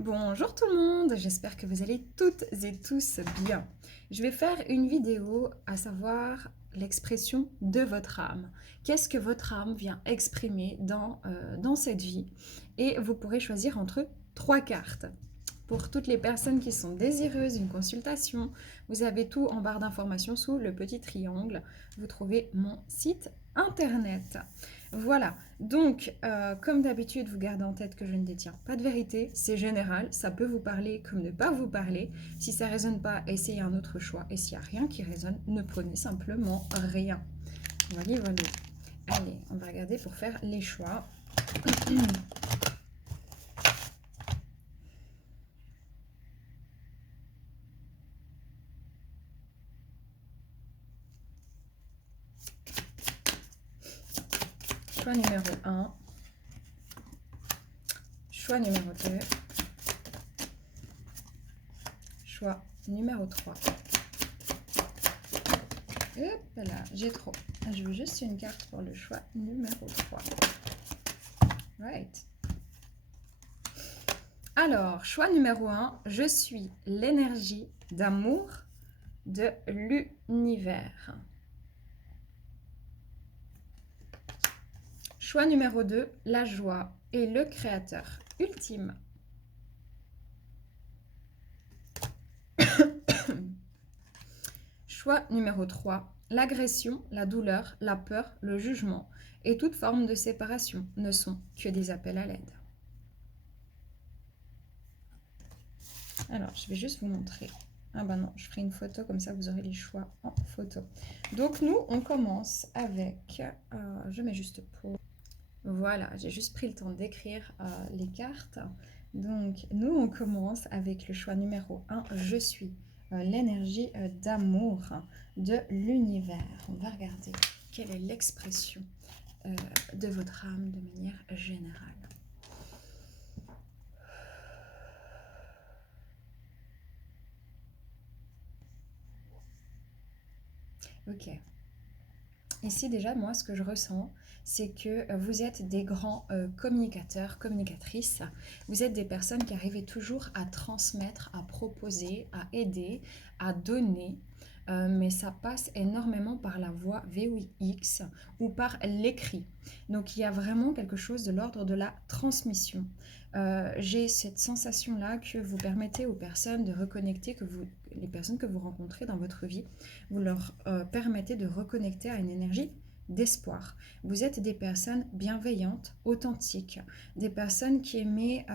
Bonjour tout le monde, j'espère que vous allez toutes et tous bien. Je vais faire une vidéo à savoir l'expression de votre âme. Qu'est-ce que votre âme vient exprimer dans cette vie? Et vous pourrez choisir entre trois cartes. Pour toutes les personnes qui sont désireuses d'une consultation, vous avez tout en barre d'informations sous le petit triangle. Vous trouvez mon site internet. Voilà, donc comme d'habitude, vous gardez en tête que je ne détiens pas de vérité, c'est général, ça peut vous parler comme ne pas vous parler. Si ça ne résonne pas, essayez un autre choix. Et s'il n'y a rien qui résonne, ne prenez simplement rien. Voilà, voilà. Allez, on va regarder pour faire les choix. Choix numéro 1, choix numéro 2, choix numéro 3. Hop là, j'ai trop. Je veux juste une carte pour le choix numéro 3. Right. Alors, choix numéro 1, je suis l'énergie d'amour de l'univers. Choix numéro 2, la joie est le créateur ultime. Choix numéro 3, l'agression, la douleur, la peur, le jugement et toute forme de séparation ne sont que des appels à l'aide. Alors, je vais juste vous montrer. Ah ben non, je ferai une photo, comme ça vous aurez les choix en photo. Donc nous, on commence avec... je mets juste pour... Voilà, j'ai juste pris le temps d'écrire les cartes. Donc nous, on commence avec le choix numéro 1. Je suis l'énergie d'amour de l'univers. On va regarder quelle est l'expression de votre âme de manière générale. Ok. Ici, déjà, moi, ce que je ressens, c'est que vous êtes des grands communicateurs, communicatrices. Vous êtes des personnes qui arrivent toujours à transmettre, à proposer, à aider, à donner. Mais ça passe énormément par la voix VOX ou par l'écrit. Donc, il y a vraiment quelque chose de l'ordre de la transmission. J'ai cette sensation-là que vous permettez aux personnes de reconnecter, les personnes que vous rencontrez dans votre vie, vous leur permettez de reconnecter à une énergie d'espoir. Vous êtes des personnes bienveillantes, authentiques, des personnes qui aiment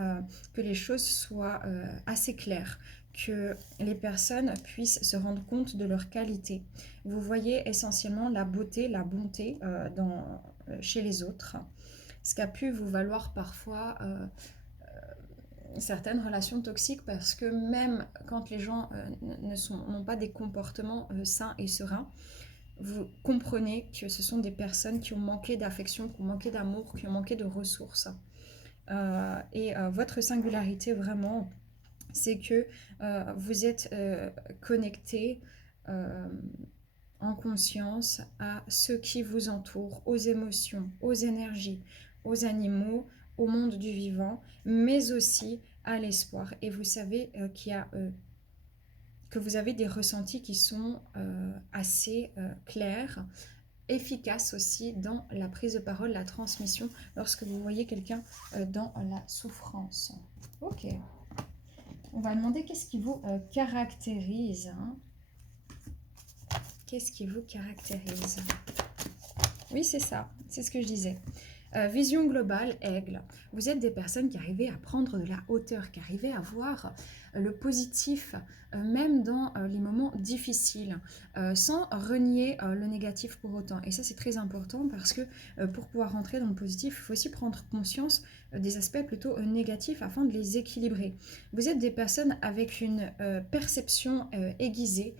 que les choses soient assez claires, que les personnes puissent se rendre compte de leur qualité. Vous voyez essentiellement la beauté, la bonté chez les autres, ce qui a pu vous valoir parfois certaines relations toxiques, parce que même quand les gens n'ont pas des comportements sains et sereins, vous comprenez que ce sont des personnes qui ont manqué d'affection, qui ont manqué d'amour, qui ont manqué de ressources. Votre singularité vraiment, c'est que vous êtes connecté en conscience à ceux qui vous entourent, aux émotions, aux énergies, aux animaux, au monde du vivant, mais aussi à l'espoir. Et vous savez que vous avez des ressentis qui sont assez clairs, efficaces aussi dans la prise de parole, la transmission, lorsque vous voyez quelqu'un dans la souffrance. Ok. On va demander qu'est-ce qui vous caractérise. Qu'est-ce qui vous caractérise? Oui, c'est ça, c'est ce que je disais. Vision globale, aigle. Vous êtes des personnes qui arrivez à prendre de la hauteur, qui arrivez à voir le positif, même dans les moments difficiles, sans renier le négatif pour autant. Et ça, c'est très important, parce que pour pouvoir rentrer dans le positif, il faut aussi prendre conscience des aspects plutôt négatifs afin de les équilibrer. Vous êtes des personnes avec une perception aiguisée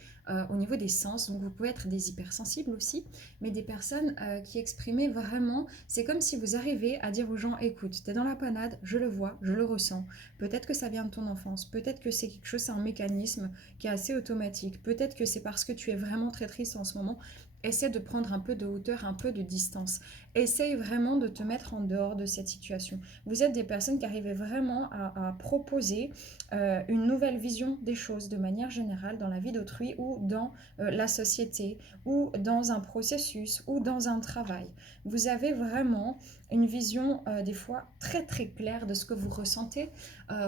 au niveau des sens, donc vous pouvez être des hypersensibles aussi, mais des personnes qui exprimaient vraiment, c'est comme si vous arrivez à dire aux gens, écoute, t'es dans la panade, je le vois, je le ressens, peut-être que ça vient de ton enfance, peut-être que c'est quelque chose, c'est un mécanisme qui est assez automatique, peut-être que c'est parce que tu es vraiment très triste en ce moment, essaie de prendre un peu de hauteur, un peu de distance. Essaye vraiment de te mettre en dehors de cette situation. Vous êtes des personnes qui arrivent vraiment à proposer une nouvelle vision des choses de manière générale dans la vie d'autrui ou dans la société ou dans un processus ou dans un travail. Vous avez vraiment une vision des fois très très claire de ce que vous ressentez.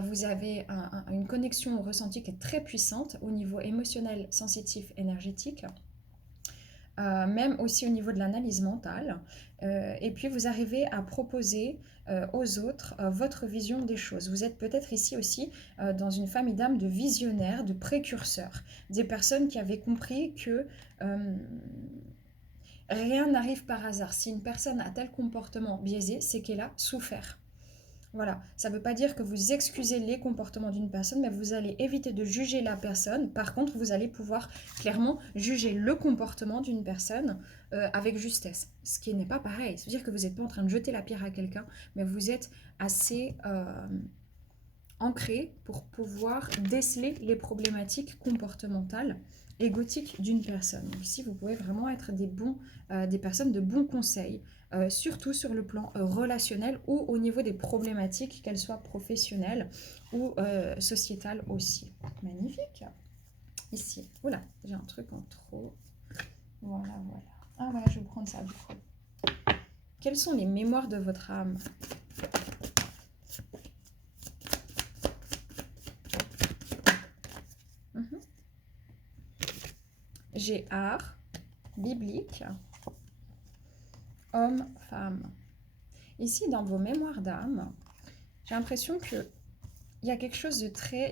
Vous avez une connexion au ressenti qui est très puissante au niveau émotionnel, sensitif, énergétique. Même aussi au niveau de l'analyse mentale. Et puis vous arrivez à proposer aux autres votre vision des choses. Vous êtes peut-être ici aussi dans une famille d'âmes de visionnaires, de précurseurs, des personnes qui avaient compris que rien n'arrive par hasard. Si une personne a tel comportement biaisé, c'est qu'elle a souffert. Voilà, ça ne veut pas dire que vous excusez les comportements d'une personne, mais vous allez éviter de juger la personne. Par contre, vous allez pouvoir clairement juger le comportement d'une personne avec justesse, ce qui n'est pas pareil. C'est-à-dire que vous n'êtes pas en train de jeter la pierre à quelqu'un, mais vous êtes assez ancré pour pouvoir déceler les problématiques comportementales égotiques d'une personne. Ici, vous pouvez vraiment être des personnes de bons conseils, surtout sur le plan relationnel ou au niveau des problématiques, qu'elles soient professionnelles ou sociétales aussi. Magnifique. Ici, oula, j'ai un truc en trop. Voilà, voilà. Ah voilà, je vais prendre ça du coup. Quelles sont les mémoires de votre âme? J'ai art, biblique, homme, femme. Ici, dans vos mémoires d'âme, j'ai l'impression que il y a quelque chose de très...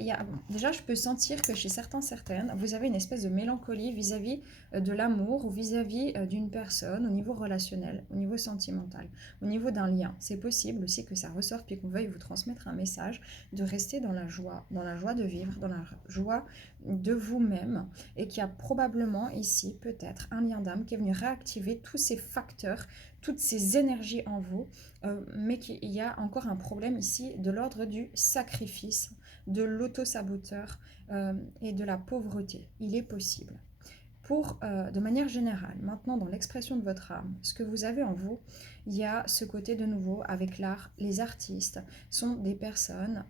déjà, je peux sentir que chez certaines, vous avez une espèce de mélancolie vis-à-vis de l'amour ou vis-à-vis d'une personne au niveau relationnel, au niveau sentimental, au niveau d'un lien. C'est possible aussi que ça ressorte puis qu'on veuille vous transmettre un message de rester dans la joie de vivre, dans la joie de vous-même et qu'il y a probablement ici peut-être un lien d'âme qui est venu réactiver tous ces facteurs, toutes ces énergies en vous, mais qu'il y a encore un problème ici de l'ordre du sacrifice, de l'auto-saboteur et de la pauvreté. Il est possible. De manière générale, maintenant dans l'expression de votre âme, ce que vous avez en vous, il y a ce côté de nouveau avec l'art. Les artistes sont des personnes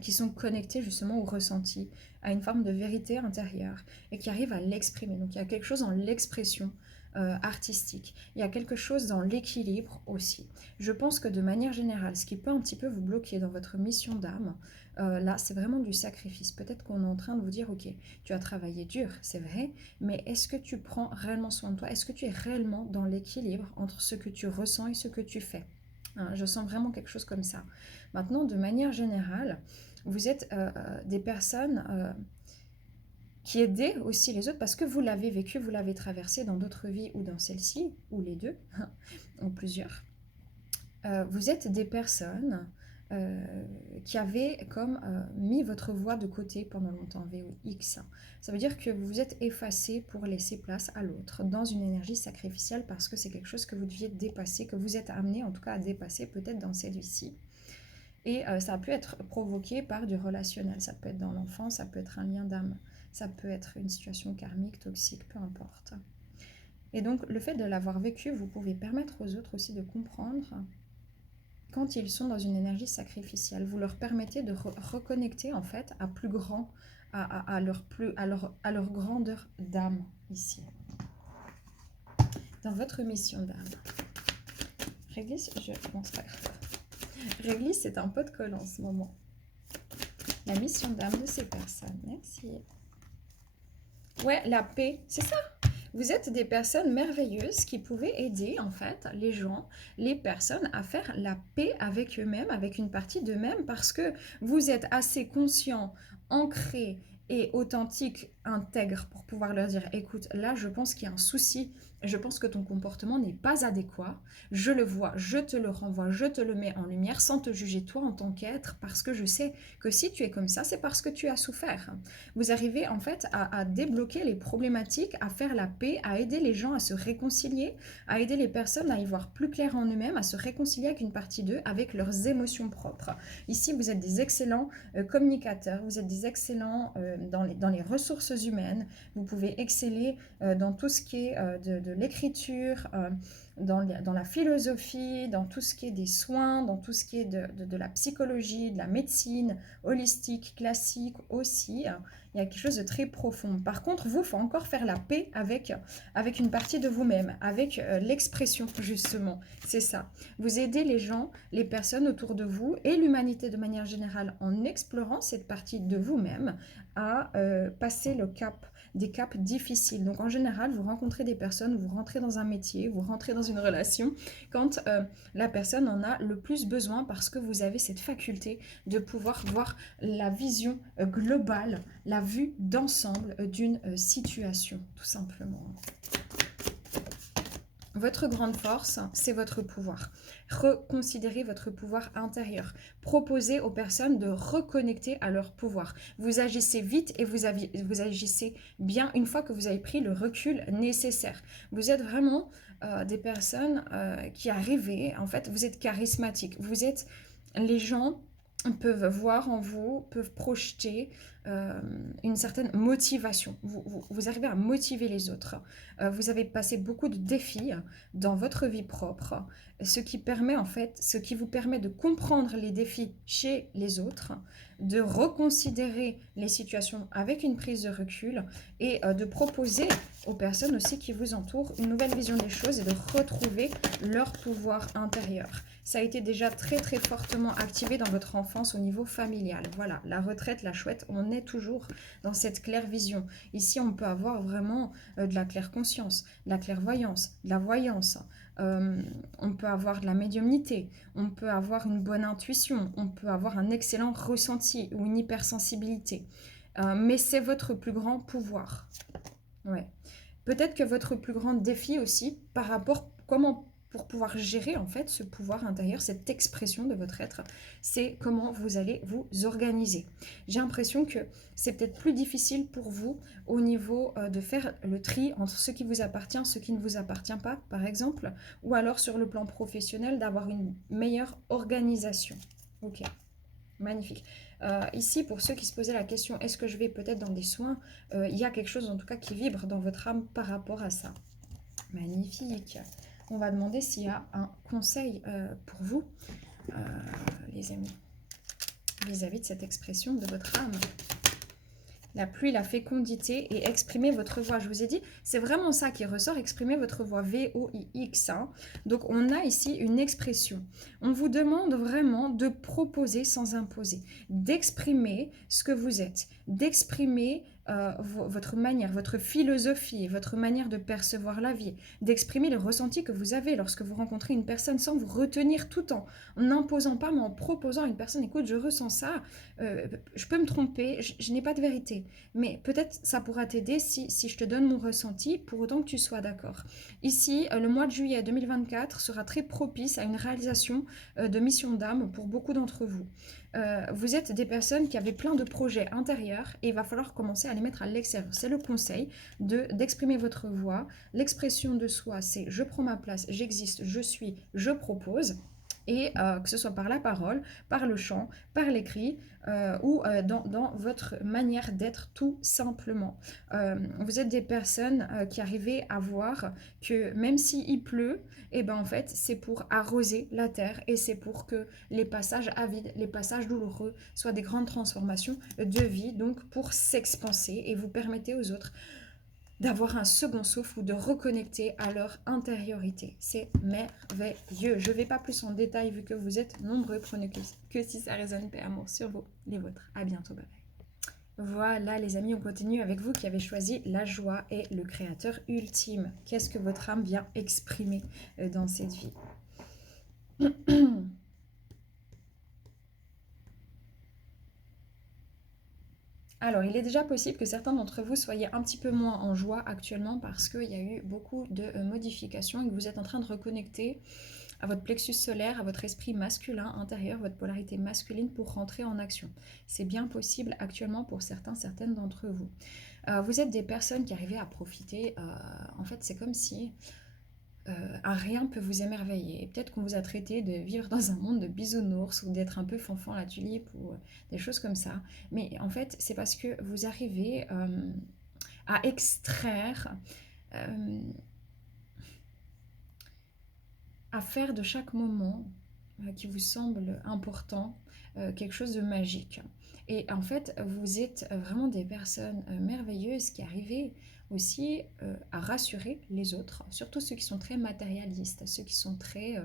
qui sont connectées justement au ressenti, à une forme de vérité intérieure et qui arrivent à l'exprimer. Donc il y a quelque chose dans l'expression artistique. Il y a quelque chose dans l'équilibre aussi. Je pense que de manière générale, ce qui peut un petit peu vous bloquer dans votre mission d'âme, là, c'est vraiment du sacrifice. Peut-être qu'on est en train de vous dire, ok, tu as travaillé dur, c'est vrai, mais est-ce que tu prends réellement soin de toi? Est-ce que tu es réellement dans l'équilibre entre ce que tu ressens et ce que tu fais? Je sens vraiment quelque chose comme ça. Maintenant, de manière générale, vous êtes des personnes qui aidez aussi les autres parce que vous l'avez vécu, vous l'avez traversé dans d'autres vies ou dans celle-ci, ou les deux, ou plusieurs. Vous êtes des personnes qui avaient comme mis votre voix de côté pendant longtemps, VOX. Ça veut dire que vous vous êtes effacé pour laisser place à l'autre dans une énergie sacrificielle parce que c'est quelque chose que vous deviez dépasser, que vous êtes amené en tout cas à dépasser peut-être dans cette vie-ci. Et ça a pu être provoqué par du relationnel, ça peut être dans l'enfance, ça peut être un lien d'âme, ça peut être une situation karmique, toxique, peu importe. Et donc le fait de l'avoir vécu, vous pouvez permettre aux autres aussi de comprendre quand ils sont dans une énergie sacrificielle. Vous leur permettez de reconnecter en fait à plus grand, à leur grandeur d'âme ici. Dans votre mission d'âme. Réglisse, Réglisse, c'est un pot de colle en ce moment. La mission d'âme de ces personnes. Merci. Ouais, la paix, c'est ça. Vous êtes des personnes merveilleuses qui pouvaient aider en fait les gens, les personnes à faire la paix avec eux-mêmes, avec une partie d'eux-mêmes parce que vous êtes assez conscient, ancré et authentique, intègre pour pouvoir leur dire écoute, là je pense qu'il y a un souci, je pense que ton comportement n'est pas adéquat, je le vois, je te le renvoie, je te le mets en lumière sans te juger toi en tant qu'être parce que je sais que si tu es comme ça, c'est parce que tu as souffert. Vous arrivez en fait à débloquer les problématiques, à faire la paix, à aider les gens à se réconcilier, à aider les personnes à y voir plus clair en eux-mêmes, à se réconcilier avec une partie d'eux, avec leurs émotions propres. Ici, vous êtes des excellents communicateurs, vous êtes des excellents dans les ressources ressources humaines, vous pouvez exceller dans tout ce qui est de l'écriture, dans la philosophie, dans tout ce qui est des soins, dans tout ce qui est de la psychologie, de la médecine, holistique, classique aussi. Il y a quelque chose de très profond. Par contre, vous, il faut encore faire la paix avec une partie de vous-même, avec l'expression, justement. C'est ça. Vous aidez les gens, les personnes autour de vous et l'humanité de manière générale en explorant cette partie de vous-même à passer le cap des caps difficiles. Donc en général, vous rencontrez des personnes, vous rentrez dans un métier, vous rentrez dans une relation quand la personne en a le plus besoin parce que vous avez cette faculté de pouvoir voir la vision globale, la vue d'ensemble d'une situation, tout simplement. Votre grande force, c'est votre pouvoir. Reconsidérez votre pouvoir intérieur. Proposez aux personnes de reconnecter à leur pouvoir. Vous agissez vite et vous agissez bien une fois que vous avez pris le recul nécessaire. Vous êtes vraiment des personnes qui arrivez, en fait, vous êtes charismatiques. Vous êtes les gens peuvent voir en vous, peuvent projeter une certaine motivation. Vous arrivez à motiver les autres. Vous avez passé beaucoup de défis dans votre vie propre, ce qui vous permet de comprendre les défis chez les autres, de reconsidérer les situations avec une prise de recul et de proposer aux personnes aussi qui vous entourent une nouvelle vision des choses et de retrouver leur pouvoir intérieur. Ça a été déjà très très fortement activé dans votre enfance au niveau familial. Voilà, la retraite, la chouette, on est toujours dans cette claire vision. Ici, on peut avoir vraiment de la claire conscience, de la clairvoyance, de la voyance. On peut avoir de la médiumnité, on peut avoir une bonne intuition, on peut avoir un excellent ressenti ou une hypersensibilité. Mais c'est votre plus grand pouvoir. Ouais. Peut-être que votre plus grand défi aussi, par rapport pour pouvoir gérer en fait ce pouvoir intérieur, cette expression de votre être, c'est comment vous allez vous organiser. J'ai l'impression que c'est peut-être plus difficile pour vous au niveau de faire le tri entre ce qui vous appartient, ce qui ne vous appartient pas, par exemple, ou alors sur le plan professionnel d'avoir une meilleure organisation. Ok, magnifique. Ici, pour ceux qui se posaient la question, est-ce que je vais peut-être dans des soins, il y a quelque chose en tout cas qui vibre dans votre âme par rapport à ça. Magnifique. On va demander s'il y a un conseil pour vous, les amis, vis-à-vis de cette expression de votre âme. La pluie, la fécondité et exprimer votre voix. Je vous ai dit, c'est vraiment ça qui ressort, exprimer votre voix, V-O-I-X. Hein. Donc, on a ici une expression. On vous demande vraiment de proposer sans imposer, d'exprimer ce que vous êtes, d'exprimer votre manière, votre philosophie, votre manière de percevoir la vie, d'exprimer les ressentis que vous avez lorsque vous rencontrez une personne sans vous retenir tout en n'imposant pas, mais en proposant à une personne, écoute, je ressens ça, je peux me tromper, je n'ai pas de vérité, mais peut-être ça pourra t'aider si je te donne mon ressenti, pour autant que tu sois d'accord. Ici, le mois de juillet 2024 sera très propice à une réalisation de mission d'âme pour beaucoup d'entre vous. Vous êtes des personnes qui avaient plein de projets intérieurs et il va falloir commencer à les mettre à l'extérieur. C'est le conseil d'exprimer votre voix. L'expression de soi, c'est je prends ma place, j'existe, je suis, je propose. Et que ce soit par la parole, par le chant, par l'écrit ou dans votre manière d'être tout simplement. Vous êtes des personnes qui arrivez à voir que même s'il pleut, et ben en fait c'est pour arroser la terre et c'est pour que les passages avides, les passages douloureux soient des grandes transformations de vie, donc pour s'expanser et vous permettez aux autres d'avoir un second souffle ou de reconnecter à leur intériorité. C'est merveilleux. Je ne vais pas plus en détail vu que vous êtes nombreux. Prenez que si ça résonne, paix, amour sur vous, les vôtres. À bientôt, bye bye. Voilà les amis, on continue avec vous qui avez choisi la joie et le créateur ultime. Qu'est-ce que votre âme vient exprimer dans cette vie? Alors, il est déjà possible que certains d'entre vous soyez un petit peu moins en joie actuellement parce qu'il y a eu beaucoup de modifications et que vous êtes en train de reconnecter à votre plexus solaire, à votre esprit masculin intérieur, votre polarité masculine pour rentrer en action. C'est bien possible actuellement pour certaines d'entre vous. Vous êtes des personnes qui arrivez à profiter. En fait, c'est comme si un rien peut vous émerveiller. Peut-être qu'on vous a traité de vivre dans un monde de bisounours ou d'être un peu fanfan la tulipe ou des choses comme ça. Mais en fait, c'est parce que vous arrivez à extraire, à faire de chaque moment qui vous semble important quelque chose de magique. Et en fait, vous êtes vraiment des personnes merveilleuses qui arrivez aussi à rassurer les autres, surtout ceux qui sont très matérialistes, ceux qui sont très...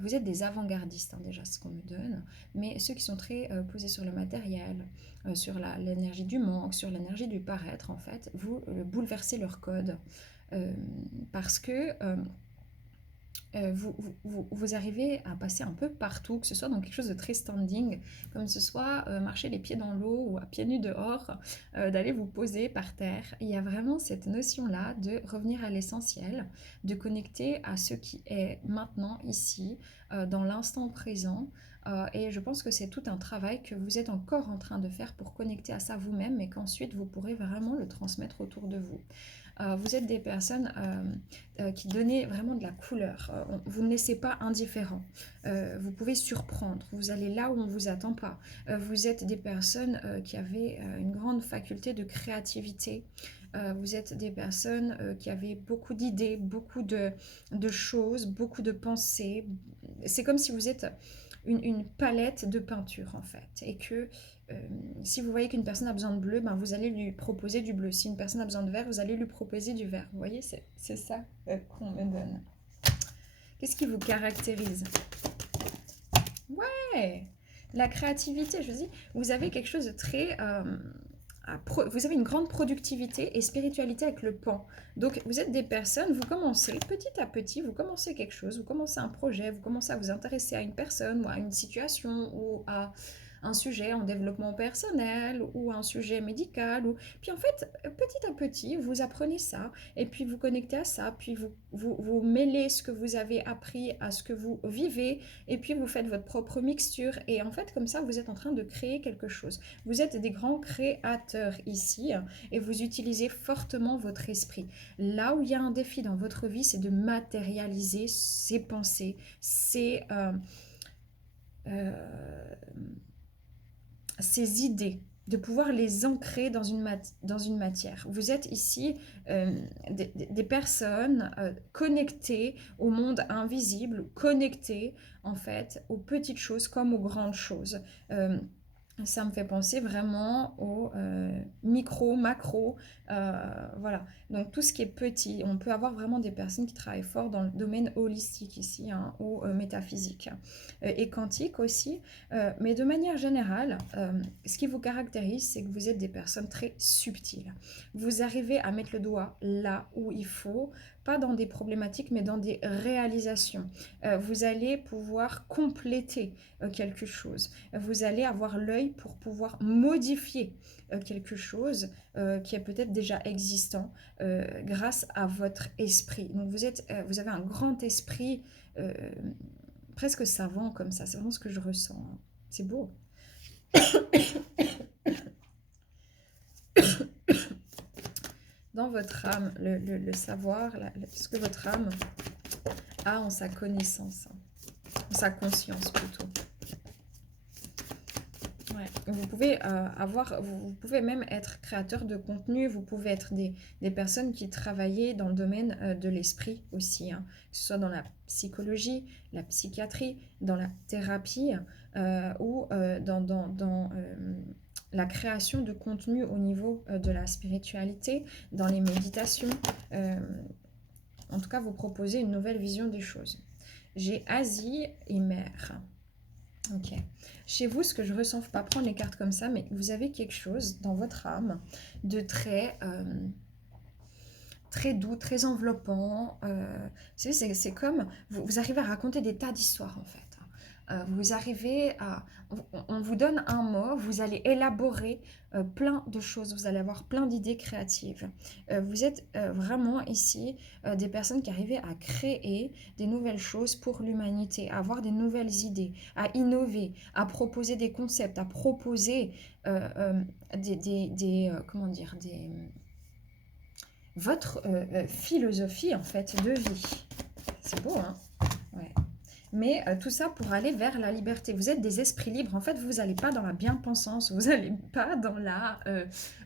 vous êtes des avant-gardistes, hein, déjà, ce qu'on me donne, mais ceux qui sont très posés sur le matériel, sur l'énergie du manque, sur l'énergie du paraître, en fait, vous bouleversez leur code parce que vous arrivez à passer un peu partout, que ce soit dans quelque chose de très standing, comme ce soit marcher les pieds dans l'eau ou à pieds nus dehors, d'aller vous poser par terre. Il y a vraiment cette notion-là de revenir à l'essentiel, de connecter à ce qui est maintenant, ici, dans l'instant présent. Et je pense que c'est tout un travail que vous êtes encore en train de faire pour connecter à ça vous-même et qu'ensuite vous pourrez vraiment le transmettre autour de vous. Vous êtes des personnes qui donnez vraiment de la couleur. Vous ne laissez pas indifférent. Vous pouvez surprendre. Vous allez là où on ne vous attend pas. Vous êtes des personnes qui avaient une grande faculté de créativité. Vous êtes des personnes qui avaient beaucoup d'idées, beaucoup de choses, beaucoup de pensées. C'est comme si vous êtes une palette de peinture en fait. Et que si vous voyez qu'une personne a besoin de bleu, ben vous allez lui proposer du bleu. Si une personne a besoin de vert, vous allez lui proposer du vert. Vous voyez, c'est ça qu'on me donne. Qu'est-ce qui vous caractérise? Ouais, la créativité, je dis, vous avez quelque chose de très... vous avez une grande productivité et spiritualité avec le pan. Donc, vous êtes des personnes, vous commencez petit à petit, vous commencez quelque chose, vous commencez un projet, vous commencez à vous intéresser à une personne ou à une situation ou à un sujet en développement personnel ou un sujet médical. Puis en fait, petit à petit, vous apprenez ça et puis vous connectez à ça, puis vous mêlez ce que vous avez appris à ce que vous vivez et puis vous faites votre propre mixture et en fait, comme ça, vous êtes en train de créer quelque chose. Vous êtes des grands créateurs ici et vous utilisez fortement votre esprit. Là où il y a un défi dans votre vie, c'est de matérialiser ces pensées, ces idées, de pouvoir les ancrer dans une matière. Vous êtes ici des personnes connectées au monde invisible, connectées en fait aux petites choses comme aux grandes choses. Ça me fait penser vraiment au micro, macro, voilà. Donc tout ce qui est petit, on peut avoir vraiment des personnes qui travaillent fort dans le domaine holistique ici, hein, ou métaphysique, et quantique aussi. Mais de manière générale, ce qui vous caractérise, c'est que vous êtes des personnes très subtiles. Vous arrivez à mettre le doigt là où il faut, pas dans des problématiques, mais dans des réalisations. Vous allez pouvoir compléter quelque chose. Vous allez avoir l'œil pour pouvoir modifier quelque chose qui est peut-être déjà existant grâce à votre esprit. Donc vous avez un grand esprit presque savant comme ça. C'est vraiment ce que je ressens. C'est beau. Dans votre âme, le savoir, ce que votre âme a en sa connaissance, en sa conscience plutôt. Ouais. Vous pouvez vous pouvez même être créateur de contenu, vous pouvez être des personnes qui travaillent dans le domaine de l'esprit aussi, hein, que ce soit dans la psychologie, la psychiatrie, dans la thérapie ou dans la création de contenu au niveau de la spiritualité, dans les méditations. En tout cas, vous proposez une nouvelle vision des choses. J'ai Asie et Mer. Ok. Chez vous, ce que je ressens, faut pas prendre les cartes comme ça, mais vous avez quelque chose dans votre âme de très, très doux, très enveloppant. Vous savez, c'est comme, vous arrivez à raconter des tas d'histoires en fait. Vous arrivez à... On vous donne un mot, vous allez élaborer plein de choses, vous allez avoir plein d'idées créatives. Vous êtes vraiment ici des personnes qui arrivent à créer des nouvelles choses pour l'humanité, à avoir des nouvelles idées, à innover, à proposer des concepts, à proposer comment dire, votre philosophie en fait de vie. C'est beau, hein? Ouais. Mais tout ça pour aller vers la liberté. Vous êtes des esprits libres. En fait, vous n'allez pas dans la bien-pensance, vous n'allez pas dans la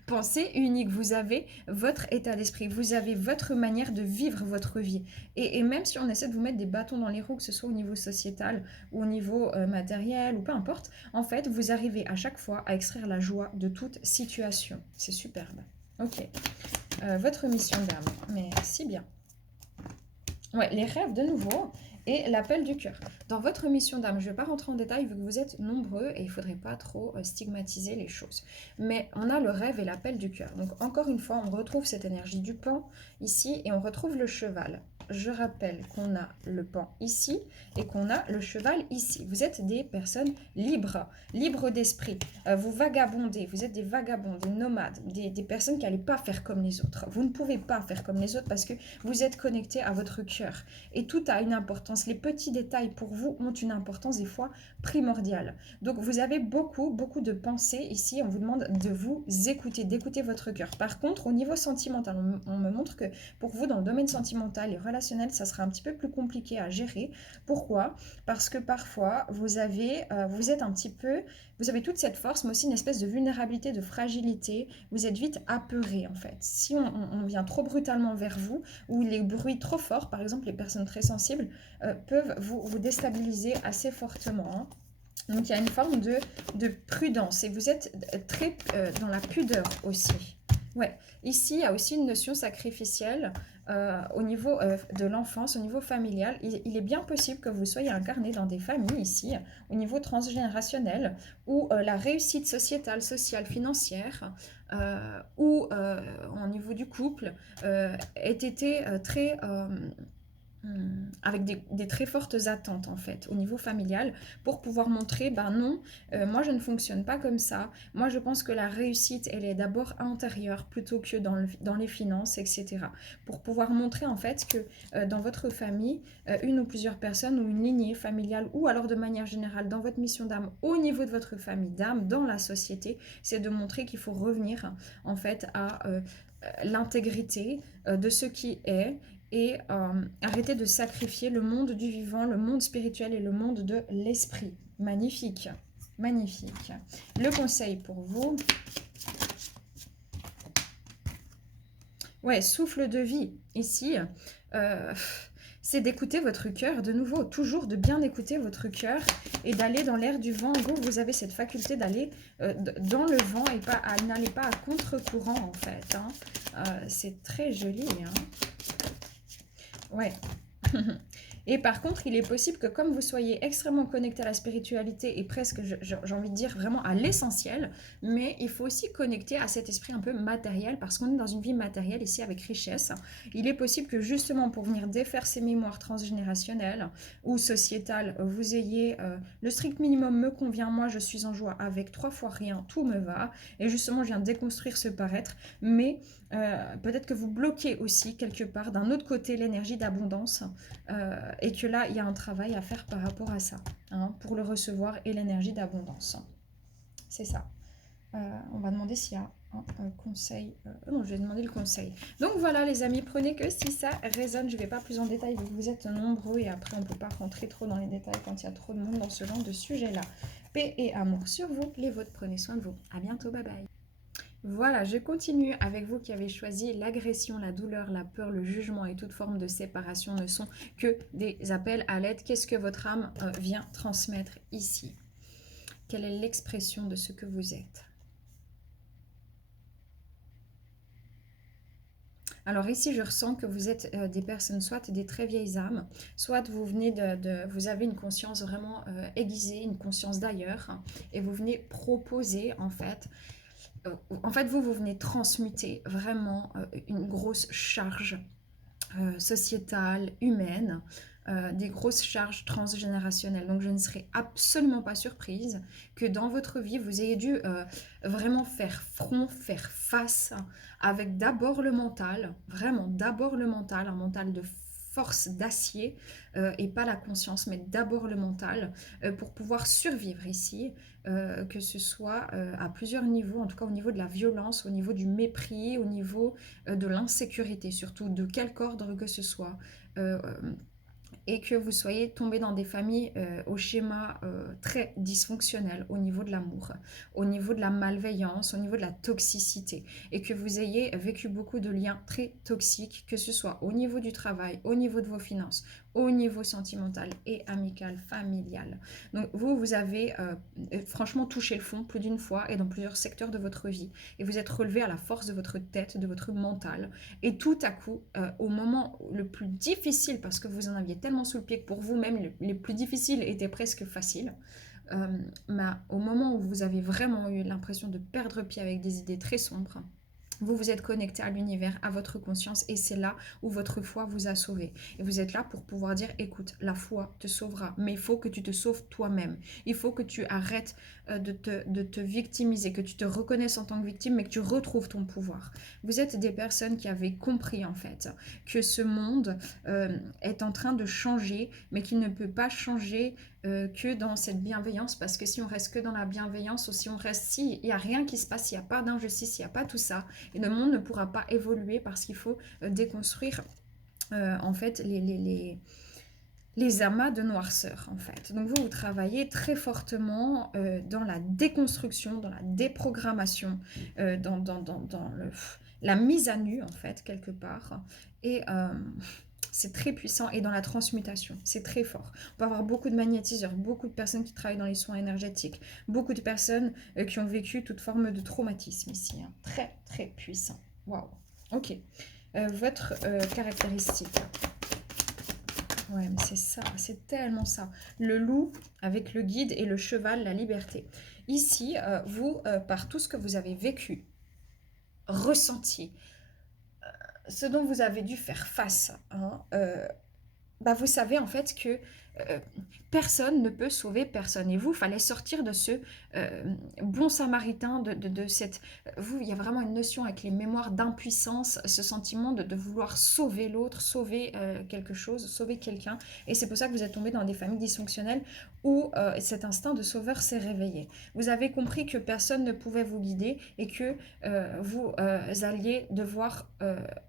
pensée unique. Vous avez votre état d'esprit, vous avez votre manière de vivre votre vie. Et même si on essaie de vous mettre des bâtons dans les roues, que ce soit au niveau sociétal ou au niveau matériel ou peu importe, en fait, vous arrivez à chaque fois à extraire la joie de toute situation. C'est superbe. Ok. Votre mission d'âme. Mais si bien. Ouais, les rêves de nouveau et l'appel du cœur. Dans votre mission d'âme, je ne vais pas rentrer en détail vu que vous êtes nombreux et il ne faudrait pas trop stigmatiser les choses. Mais on a le rêve et l'appel du cœur. Donc encore une fois, on retrouve cette énergie du pan ici et on retrouve le cheval. Je rappelle qu'on a le pan ici et qu'on a le cheval ici. Vous êtes des personnes libres, libres d'esprit. Vous vagabondez, vous êtes des vagabonds, des nomades, des personnes qui n'allez pas faire comme les autres. Vous ne pouvez pas faire comme les autres parce que vous êtes connectés à votre cœur. Et tout a une importance. Les petits détails pour vous ont une importance des fois primordiale. Donc vous avez beaucoup de pensées ici. On vous demande de vous écouter, d'écouter votre cœur. Par contre, au niveau sentimental, on me montre que pour vous, dans le domaine sentimental et relationnel, ça sera un petit peu plus compliqué à gérer. Pourquoi? Parce que parfois, vous êtes un petit peu, vous avez toute cette force, mais aussi une espèce de vulnérabilité, de fragilité. Vous êtes vite apeuré en fait. Si on vient trop brutalement vers vous, ou les bruits trop forts, par exemple les personnes très sensibles, peuvent vous déstabiliser assez fortement. Hein. Donc il y a une forme de prudence et vous êtes très dans la pudeur aussi. Ouais, ici il y a aussi une notion sacrificielle au niveau de l'enfance, au niveau familial. Il est bien possible que vous soyez incarné dans des familles ici, au niveau transgénérationnel, où la réussite sociétale, sociale, financière, ou au niveau du couple, ait été très avec des très fortes attentes en fait au niveau familial pour pouvoir montrer ben non, moi je ne fonctionne pas comme ça, moi je pense que la réussite elle est d'abord intérieure plutôt que dans les finances, etc. Pour pouvoir montrer en fait que dans votre famille, une ou plusieurs personnes ou une lignée familiale ou alors de manière générale dans votre mission d'âme au niveau de votre famille d'âme dans la société, c'est de montrer qu'il faut revenir en fait à l'intégrité de ce qui est et arrêter de sacrifier le monde du vivant, le monde spirituel et le monde de l'esprit. Magnifique, magnifique. Le conseil pour vous, ouais, souffle de vie, ici, c'est d'écouter votre cœur, de nouveau, toujours de bien écouter votre cœur et d'aller dans l'air du vent. Vous avez cette faculté d'aller dans le vent et n'allez pas à contre-courant en fait. Hein. C'est très joli, hein. Ouais. Et par contre, il est possible que comme vous soyez extrêmement connecté à la spiritualité et presque, j'ai envie de dire, vraiment à l'essentiel, mais il faut aussi connecter à cet esprit un peu matériel parce qu'on est dans une vie matérielle ici avec richesse. Il est possible que justement pour venir défaire ces mémoires transgénérationnelles ou sociétales, vous ayez le strict minimum me convient, moi je suis en joie avec 3 fois rien, tout me va. Et justement, je viens déconstruire ce paraître, mais peut-être que vous bloquez aussi quelque part d'un autre côté l'énergie d'abondance et que là il y a un travail à faire par rapport à ça hein, pour le recevoir et l'énergie d'abondance, c'est ça. On va demander s'il y a un conseil. Non, je vais demander le conseil. Donc voilà les amis, prenez que si ça résonne. Je ne vais pas plus en détail, vous êtes nombreux et après on ne peut pas rentrer trop dans les détails quand il y a trop de monde dans ce genre de sujet là. Paix et amour sur vous, les vôtres, prenez soin de vous. À bientôt, bye bye. Voilà, je continue avec vous qui avez choisi l'agression, la douleur, la peur, le jugement et toute forme de séparation ne sont que des appels à l'aide. Qu'est-ce que votre âme vient transmettre ici? Quelle est l'expression de ce que vous êtes? Alors ici, je ressens que vous êtes des personnes, soit des très vieilles âmes, soit vous venez vous avez une conscience vraiment aiguisée, une conscience d'ailleurs, et vous venez proposer en fait vous venez transmuter vraiment une grosse charge sociétale, humaine, des grosses charges transgénérationnelles. Donc je ne serais absolument pas surprise que dans votre vie, vous ayez dû vraiment faire front, faire face avec d'abord le mental, vraiment d'abord le mental, un mental de force d'acier et pas la conscience, mais d'abord le mental pour pouvoir survivre ici, que ce soit à plusieurs niveaux, en tout cas au niveau de la violence, au niveau du mépris, au niveau de l'insécurité, surtout de quelque ordre que ce soit. et que vous soyez tombé dans des familles au schéma très dysfonctionnel au niveau de l'amour, au niveau de la malveillance, au niveau de la toxicité, et que vous ayez vécu beaucoup de liens très toxiques, que ce soit au niveau du travail, au niveau de vos finances, au niveau sentimental et amical, familial. Donc vous avez franchement touché le fond plus d'une fois et dans plusieurs secteurs de votre vie, et vous êtes relevé à la force de votre tête, de votre mental, et tout à coup, au moment le plus difficile, parce que vous en aviez tellement sous le pied que pour vous-même, les plus difficiles étaient presque faciles, au moment où vous avez vraiment eu l'impression de perdre pied avec des idées très sombres, vous vous êtes connecté à l'univers, à votre conscience, et c'est là où votre foi vous a sauvé. Et vous êtes là pour pouvoir dire, écoute, la foi te sauvera, mais il faut que tu te sauves toi-même. Il faut que tu arrêtes de te victimiser, que tu te reconnaisses en tant que victime, mais que tu retrouves ton pouvoir. Vous êtes des personnes qui avaient compris en fait que ce monde est en train de changer, mais qu'il ne peut pas changer que dans cette bienveillance, parce que si on reste que dans la bienveillance, ou si on reste, si il n'y a rien qui se passe, il n'y a pas d'injustice, il n'y a pas tout ça, et le monde ne pourra pas évoluer parce qu'il faut déconstruire en fait les amas de noirceur en fait. Donc vous travaillez très fortement dans la déconstruction, dans la déprogrammation, la mise à nu en fait quelque part, et c'est très puissant, et dans la transmutation, c'est très fort. On va avoir beaucoup de magnétiseurs, beaucoup de personnes qui travaillent dans les soins énergétiques, beaucoup de personnes qui ont vécu toute forme de traumatisme ici, hein. Très très puissant. Waouh. Ok. Votre caractéristique. Ouais, mais c'est ça, c'est tellement ça. Le loup avec le guide et le cheval, la liberté. Ici, vous, par tout ce que vous avez vécu, ressenti, ce dont vous avez dû faire face, hein, vous savez en fait que euh, personne ne peut sauver personne. Et vous, il fallait sortir de ce bon samaritain, de cette... Vous, il y a vraiment une notion avec les mémoires d'impuissance, ce sentiment de vouloir sauver l'autre, sauver quelque chose, sauver quelqu'un. Et c'est pour ça que vous êtes tombé dans des familles dysfonctionnelles où cet instinct de sauveur s'est réveillé. Vous avez compris que personne ne pouvait vous guider, et que vous alliez devoir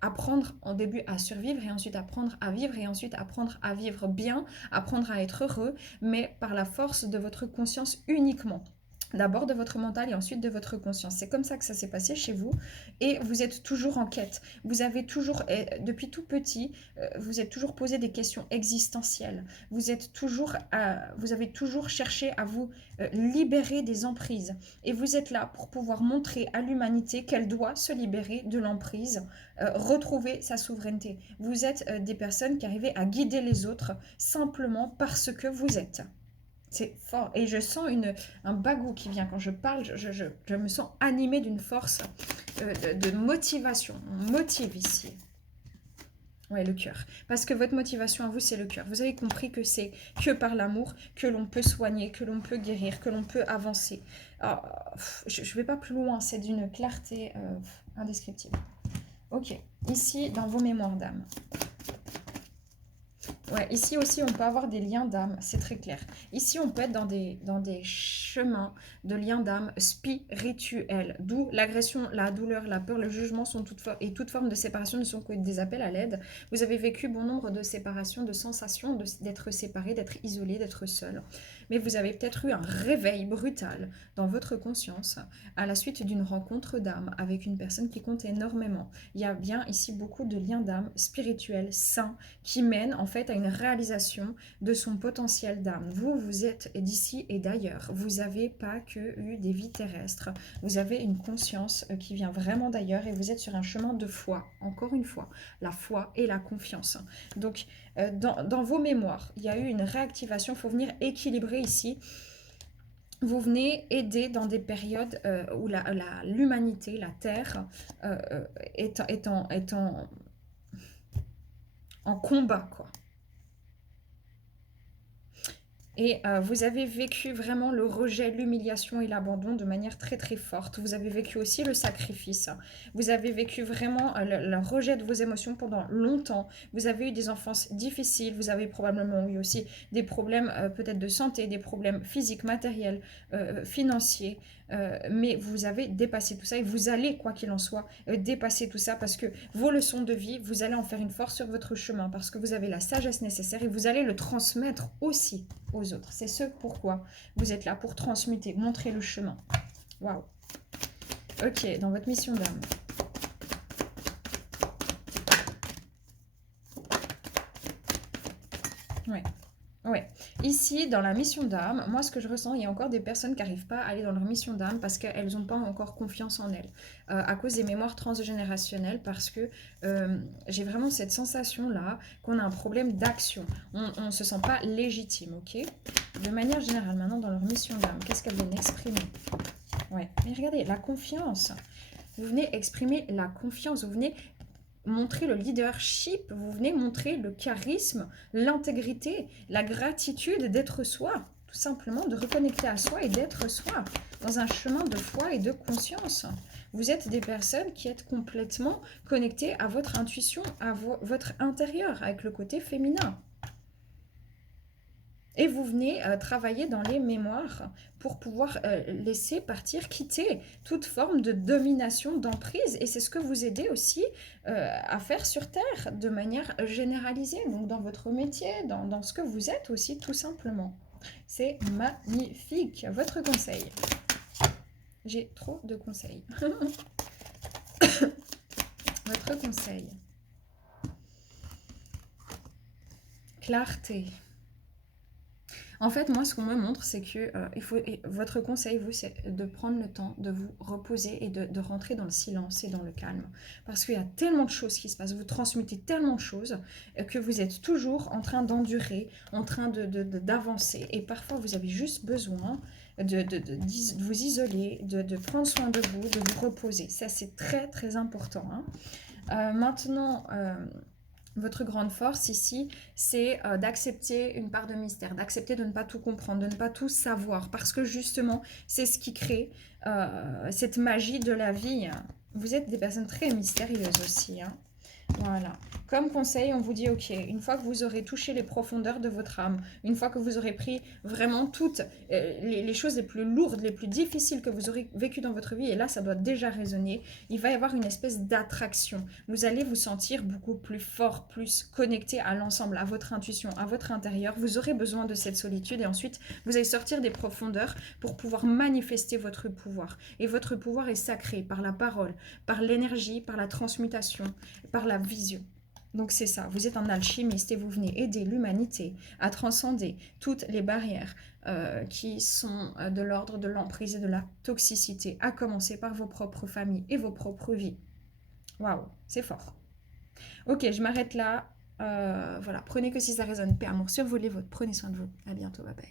apprendre en début à survivre, et ensuite apprendre à vivre, et ensuite apprendre à vivre bien, apprendre à être heureux, mais par la force de votre conscience uniquement. D'abord de votre mental et ensuite de votre conscience. C'est comme ça que ça s'est passé chez vous, et vous êtes toujours en quête. Vous avez toujours, depuis tout petit, vous êtes toujours posé des questions existentielles. Vous avez toujours cherché à vous libérer des emprises. Et vous êtes là pour pouvoir montrer à l'humanité qu'elle doit se libérer de l'emprise, retrouver sa souveraineté. Vous êtes des personnes qui arrivent à guider les autres simplement parce que vous êtes. C'est fort. Et je sens un bagou qui vient quand je parle. Je me sens animée d'une force de motivation. On motive ici. Ouais, le cœur. Parce que votre motivation à vous, c'est le cœur. Vous avez compris que c'est que par l'amour que l'on peut soigner, que l'on peut guérir, que l'on peut avancer. Alors, je ne vais pas plus loin. C'est d'une clarté indescriptible. Ok. Ici, dans vos mémoires d'âme. Ouais, ici aussi, on peut avoir des liens d'âme, c'est très clair. Ici, on peut être dans des chemins de liens d'âme spirituels, d'où l'agression, la douleur, la peur, le jugement sont et toute forme de séparation ne sont que des appels à l'aide. Vous avez vécu bon nombre de séparations, de sensations d'être séparé, d'être isolé, d'être seul. Mais vous avez peut-être eu un réveil brutal dans votre conscience à la suite d'une rencontre d'âme avec une personne qui compte énormément. Il y a bien ici beaucoup de liens d'âme spirituels, sains, qui mènent en fait à une réalisation de son potentiel d'âme. Vous êtes d'ici et d'ailleurs. Vous n'avez pas que eu des vies terrestres. Vous avez une conscience qui vient vraiment d'ailleurs, et vous êtes sur un chemin de foi. Encore une fois, la foi et la confiance. Donc, dans vos mémoires, il y a eu une réactivation. Il faut venir équilibrer ici. Vous venez aider dans des périodes où l'humanité, la Terre, est en combat, quoi. Et vous avez vécu vraiment le rejet, l'humiliation et l'abandon de manière très très forte. Vous avez vécu aussi le sacrifice. Vous avez vécu vraiment le rejet de vos émotions pendant longtemps. Vous avez eu des enfances difficiles. Vous avez probablement eu aussi des problèmes peut-être de santé, des problèmes physiques, matériels, financiers. mais vous avez dépassé tout ça et vous allez, quoi qu'il en soit, dépasser tout ça parce que vos leçons de vie, vous allez en faire une force sur votre chemin parce que vous avez la sagesse nécessaire et vous allez le transmettre aussi aux autres. C'est ce pourquoi vous êtes là, pour transmuter, montrer le chemin. Waouh. Ok, dans votre mission d'âme. Ouais. Ouais. Ici, dans la mission d'âme, moi, ce que je ressens, il y a encore des personnes qui n'arrivent pas à aller dans leur mission d'âme parce qu'elles n'ont pas encore confiance en elles. À cause des mémoires transgénérationnelles, parce que j'ai vraiment cette sensation-là qu'on a un problème d'action. On ne se sent pas légitime, ok? De manière générale, maintenant, dans leur mission d'âme, qu'est-ce qu'elles viennent exprimer? Ouais. Mais regardez, la confiance. Vous venez exprimer la confiance. Vous venez montrer le leadership, vous venez montrer le charisme, l'intégrité, la gratitude d'être soi, tout simplement de reconnecter à soi et d'être soi, dans un chemin de foi et de conscience. Vous êtes des personnes qui êtes complètement connectées à votre intuition, à votre intérieur, avec le côté féminin. Et vous venez travailler dans les mémoires pour pouvoir laisser partir, quitter toute forme de domination, d'emprise. Et c'est ce que vous aidez aussi à faire sur Terre de manière généralisée, donc dans votre métier, dans ce que vous êtes aussi, tout simplement. C'est magnifique. Votre conseil. J'ai trop de conseils. Votre conseil. Clarté. En fait, moi, ce qu'on me montre, c'est que votre conseil, vous, c'est de prendre le temps de vous reposer et de rentrer dans le silence et dans le calme. Parce qu'il y a tellement de choses qui se passent, vous transmutez tellement de choses que vous êtes toujours en train d'endurer, en train d'avancer. Et parfois, vous avez juste besoin de vous isoler, de prendre soin de vous reposer. Ça, c'est très, très important. Hein. Maintenant... votre grande force ici, c'est d'accepter une part de mystère, d'accepter de ne pas tout comprendre, de ne pas tout savoir, parce que justement, c'est ce qui crée cette magie de la vie. Vous êtes des personnes très mystérieuses aussi, hein. Voilà. Comme conseil, on vous dit, ok, une fois que vous aurez touché les profondeurs de votre âme, une fois que vous aurez pris vraiment toutes les choses les plus lourdes, les plus difficiles que vous aurez vécues dans votre vie, et là, ça doit déjà résonner, il va y avoir une espèce d'attraction. Vous allez vous sentir beaucoup plus fort, plus connecté à l'ensemble, à votre intuition, à votre intérieur. Vous aurez besoin de cette solitude, et ensuite, vous allez sortir des profondeurs pour pouvoir manifester votre pouvoir. Et votre pouvoir est sacré par la parole, par l'énergie, par la transmutation, par la vision. Donc c'est ça, vous êtes un alchimiste et vous venez aider l'humanité à transcender toutes les barrières qui sont de l'ordre de l'emprise et de la toxicité, à commencer par vos propres familles et vos propres vies. Waouh, c'est fort. Ok, je m'arrête là. Voilà, prenez que si ça résonne. Paix, amour, survolez votre. Prenez soin de vous. À bientôt, bye bye.